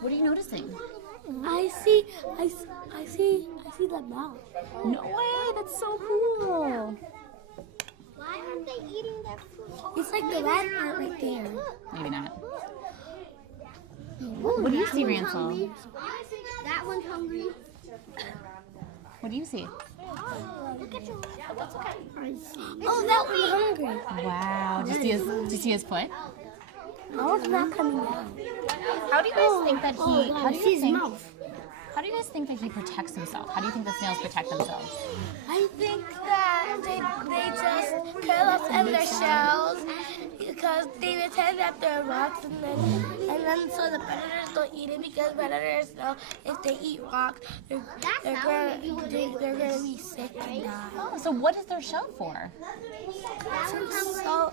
What are you noticing? I see the mouth. No way, that's so cool. Why aren't they eating their food? It's like the rat part right there. Maybe not. What do you see, Ransel? That one's hungry. What do you see? Look at your. That's okay. Oh, that one's hungry. Wow. Do you see his foot? Oh, it's not coming down. How do you guys think that he? I see his mouth. How do you guys think that he protects himself? How do you think the snails protect themselves? I think that they just curl up in their shells because they pretend that they're rocks, and then so the predators don't eat it because predators know if they eat rocks, they're gonna be sick and die. Oh, so what is their shell for? So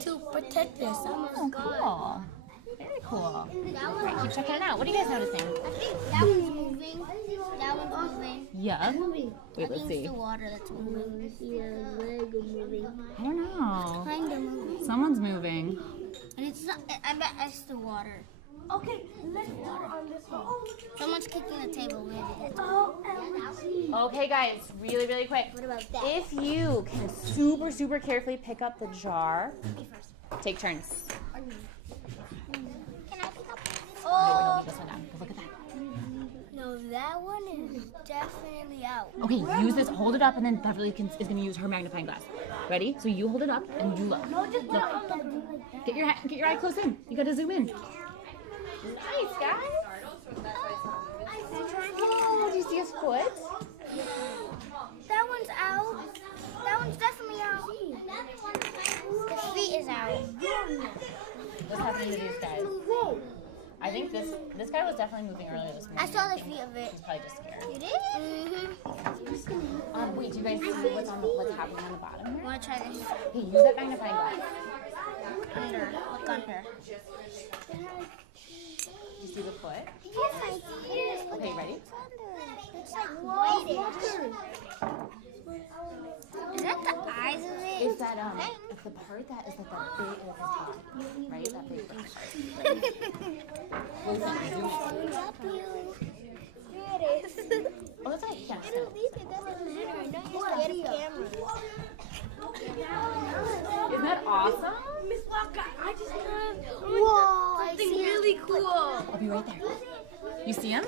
to protect themselves. Oh, cool. Very cool. All right, keep checking it out. What are you guys noticing? I think that one's moving. That one's moving. Yeah. Wait, let's It's see. the water that's moving. I don't know. Kind of moving. Someone's moving. And it's not. I bet it's the water. Okay, let's go on this one. Someone's kicking the table. We have to get to it. Okay, guys, really, really quick. What about that? If you can super, super carefully pick up the jar, take turns. Can I pick up? Oh. This one down. Look at that. No, that one is definitely out. Okay, use this, hold it up, and then Beverly is going to use her magnifying glass. Ready? So you hold it up and you look. No, just Look. Get your eye close in. You got to zoom in. Nice, guys. Oh, do you see his foot? That one's out. That one's definitely out. The feet is out. What's happening to these guys? I think this guy was definitely moving earlier this morning. I saw the feet of it. He's probably just scared. You did? Wait, do you guys see what's happening on the bottom here? Want to try this? Hey, use that magnifying glass. Under. Look under. You see the foot? Yes, I did. Okay, ready? It's like whitish. Is that the eyes of it? It's that it's the part that is like that big at the top, right? That big part. Listen, zoom in. Here it is. Oh, that's like yes. Isn't that awesome? Miss Walker, I just learned Whoa, something really cool. I'll be right there. You see him?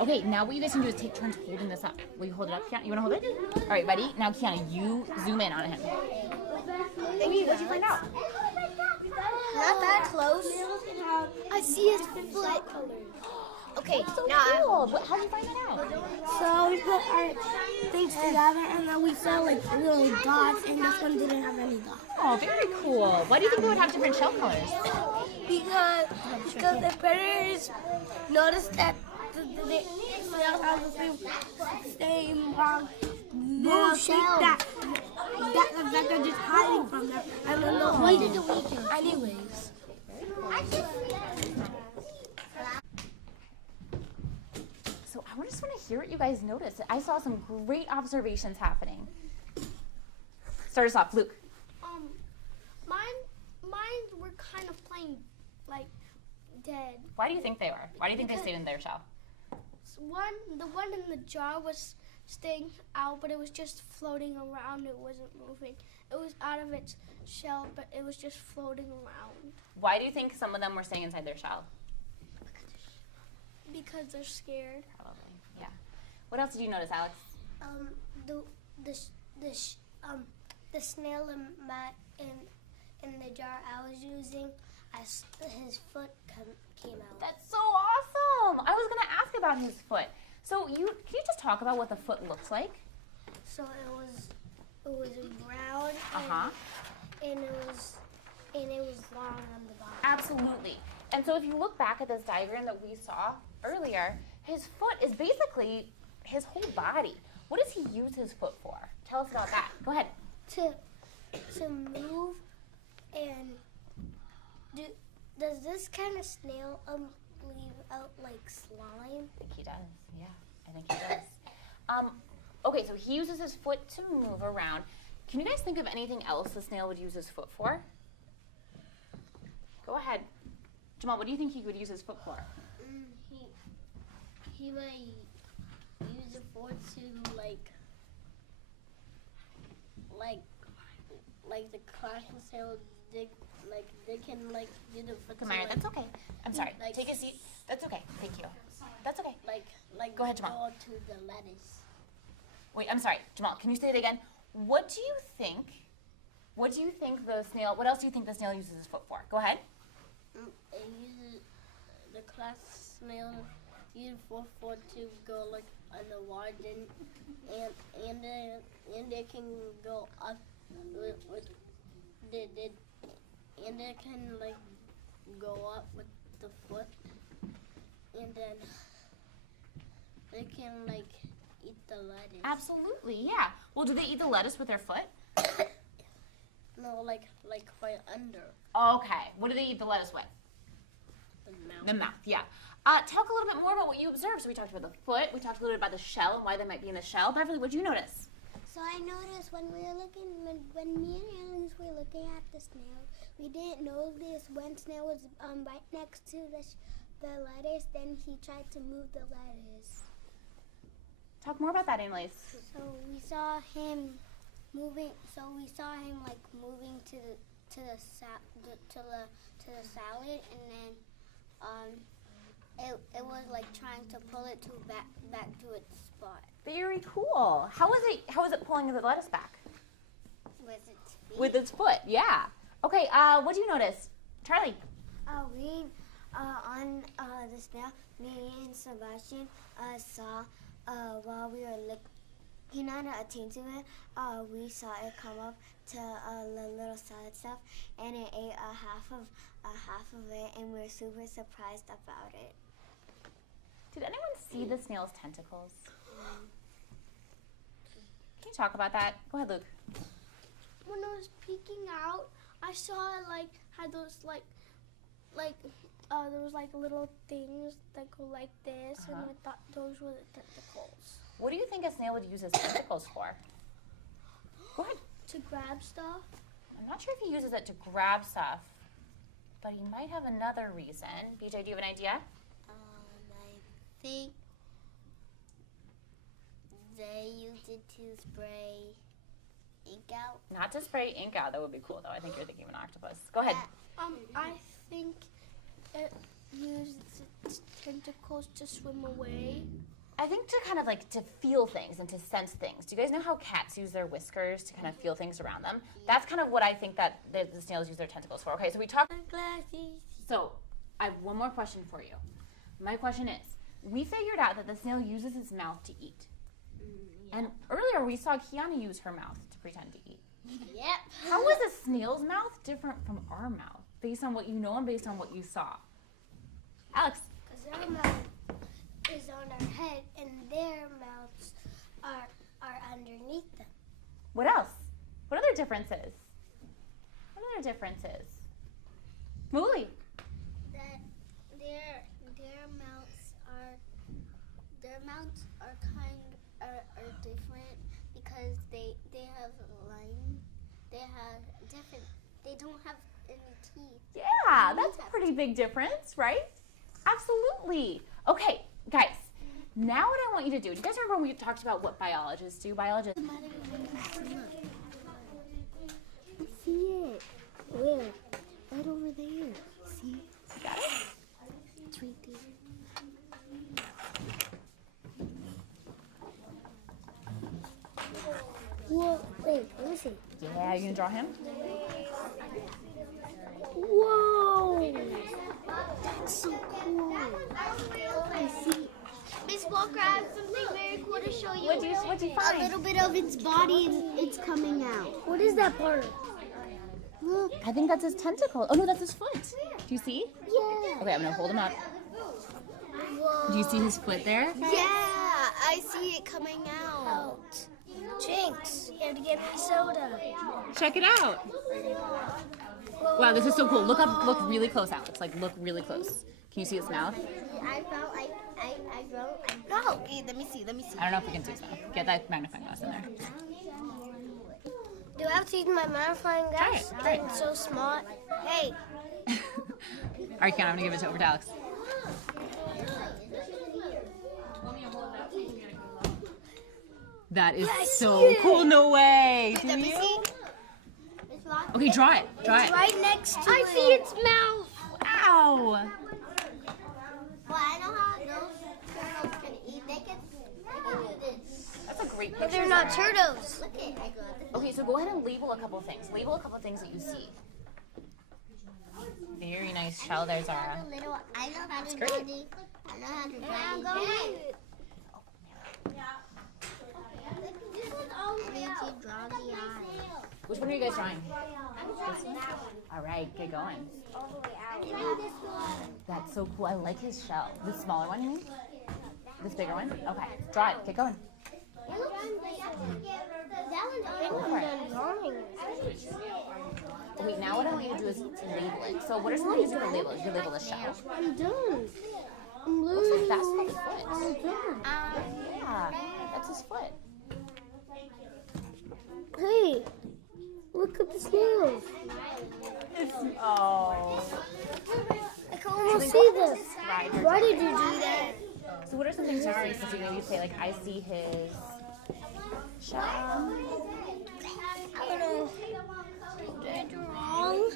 Okay, now what you guys can do is take turns holding this up. Will you hold it up, Kiana? You want to hold it? All right, ready? Now, Kiana, you zoom in on him. What'd you find out? Not that close. I see his foot. Okay, So now cool. How did you find that out? So we put our things together, and then we saw like little dots, and this one didn't have any dots. Oh, very cool. Why do you think they would have different shell colors? Because the predators noticed that the snails have the same little shape that they're just hiding from them. And then they'll Why did the weekend? anyways. So I just want to hear what you guys noticed. I saw some great observations happening. Start us off, Luke. Mine were kind of playing like dead. Why do you think they were? Why do you think they stayed in their shell? The one in the jar was staying out, but it was just floating around. It wasn't moving. It was out of its shell, but it was just floating around. Why do you think some of them were staying inside their shell? Because they're scared. Probably, yeah. What else did you notice, Alex? The snail in the jar I was using, his foot came out. That's so awesome! I was gonna ask about his foot. So can you just talk about what the foot looks like? So it was brown and it was long on the bottom. Absolutely. And so if you look back at this diagram that we saw earlier, his foot is basically his whole body. What does he use his foot for? Tell us about that. Go ahead. To move and does this kind of snail leave out like slime? I think he does. Yeah, I think he does. Okay, so he uses his foot to move around. Can you guys think of anything else the snail would use his foot for? Go ahead. Jamal, what do you think he would use his foot for? He might use it for to like the class snail. They can use it for. Come here, that's okay. I'm sorry. Take a seat. That's okay. Thank you. That's okay. Go ahead, Jamal. Go to the lettuce. Wait, I'm sorry, Jamal. Can you say it again? What do you think the snail? What else do you think the snail uses his foot for? Go ahead. It uses the class snail use for to go on the water and they can go up with and they can go up with the foot and then they can eat the lettuce. Absolutely, yeah. Well, do they eat the lettuce with their foot? No, like right under. Okay. What do they eat the lettuce with? The mouth. The mouth, yeah. Talk a little bit more about what you observed. So we talked about the foot. We talked a little bit about the shell and why they might be in the shell. Beverly, what did you notice? So I noticed when me and aliens were looking at the snail, we didn't notice when snail was right next to the lettuce. Then he tried to move the lettuce. Talk more about that, Annalise. So we saw him moving. So we saw him moving to the salad, and then it was trying to pull it back to its spot. Very cool. How is it pulling the lettuce back? With its feet. With its foot, yeah. Okay, what do you notice? Charlie. We on the snail, me and Sebastian saw while we were looking at it, attention to it, we saw it come up to the little salad stuff, and it ate half of it, and we were super surprised about it. Did anyone see the snail's tentacles? Can you talk about that? Go ahead, Luke. When I was peeking out, I saw it had those there was little things that go like this, and I thought those were the tentacles. What do you think a snail would use his tentacles for? Go ahead. To grab stuff. I'm not sure if he uses it to grab stuff, but he might have another reason. BJ, do you have an idea? I think they used it to spray ink out. Not to spray ink out. That would be cool, though. I think you're thinking of an octopus. Go ahead. I think it used its tentacles to swim away. I think to kind of to feel things and to sense things. Do you guys know how cats use their whiskers to kind of feel things around them? That's kind of what I think that the snails use their tentacles for. Okay, so we talked. So I have one more question for you. My question is, we figured out that the snail uses its mouth to eat. Yeah. And earlier we saw Kiana use her mouth to pretend to eat. Yep. How is a snail's mouth different from our mouth, based on what you know and based on what you saw? Alex. Because our mouth is on our head, and their mouths are underneath them. What else? What other differences? What other differences? Mooly. That their mouths are different because they have line. They don't have any teeth. Yeah, that's a pretty big difference, right? Absolutely. Okay, guys, now what I want you to do you guys remember when we talked about what biologists do? Biologists. See it. Where? Right over there. See? You got it? It's right there. Whoa. Wait, let me see. Yeah, you gonna draw him? Whoa! That's so cool. I see. Miss Wall grabbed something very cool to show you. What'd you A find? little bit of its body, and it's coming out. What is that part? Look. I think that's his tentacle. Oh no, that's his foot. Do you see? Yeah. Okay, I'm gonna hold him up. Whoa. Do you see his foot there? Yeah, I see it coming out. Jinx, you have to get me soda. Check it out. Wow, this is so cool. Look up, look really close, Alex. Look really close. Can you see his mouth? I no. Let me see. I don't know if we can see his mouth. Get that magnifying glass in there. Do I have to use my magnifying glass? Try it. I'm so smart. Hey. All right, Kiana, I'm gonna give it over to Alex. That is so cool. No way. Do you? Okay, draw it. Draw it. Right next to I see its mouth. Wow. Well, I know how those turtles can eat. They can do this. That's a great picture. But they're not Sarah. turtles. Look at I got this. Okay, so go ahead and label a couple things. Label a couple things that you see. Very nice shell there, Zara. I know how to great. draw these. I know how to draw these. This one's all the way out. Draw the eye. Which one are you guys drawing? This one? All right, get going. All the way out. This one. That's so cool. I like his shell. The smaller one, you mean? This bigger one? Okay, draw it. Get going. That one's Go for it. Okay, now what I want you to do is label it. So what are some things you can label? You can label the shell. I'm done. I'm Looks like losing. that's his foot. I'm done. Yeah, that's his foot. Hey, look at the snails. Oh. I can almost see them. Describe your Why did you do that? So what are some things you see? Since you maybe say like, I see his shell. I don't know. Did I do wrong?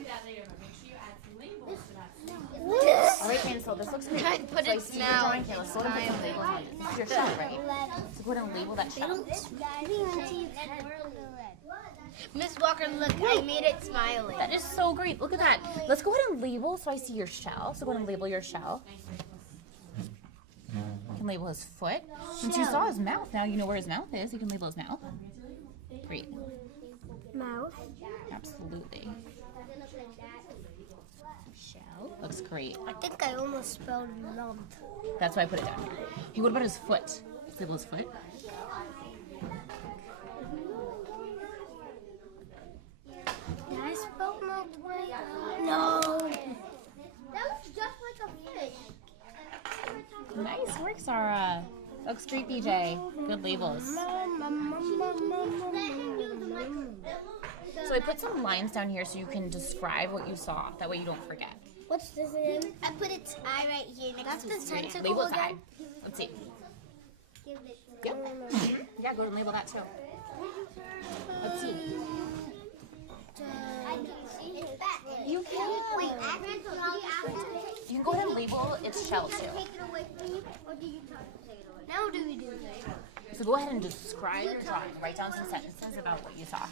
All right, Ansel, this looks great. I put So I its see your mouth. drawing. Okay, let's go ahead and put some labels on it. This is your shell, right? So go ahead and label that shell. Miss Walker, look, I made it smiling. That is so great. Look at that. Let's go ahead and label so I see your shell. So go ahead and label your shell. You can label his foot. Since you saw his mouth, now you know where his mouth is. You can label his mouth. Great. Mouth. Absolutely. Shell. Looks great. I think I almost spelled lump. That's why I put it down here. Hey, what about his foot? Let's label his foot. Did I spell lump right? No. That looks just like a fish. Nice work, Zara. Looks great, BJ. Good labels. So I put some lines down here so you can describe what you saw. That way you don't forget. What's this again? I put its eye right here. That's the Great. tentacle Label his eye. again. Let's see. Give it. Yep. Yeah, go and label that too. Let's see. I can see his back. You can. Wait, after You can go ahead and label its shell too. take it away from you, or do you try to take it away? Now do we do that? So go ahead and describe your drawing. Write down some sentences about what you saw.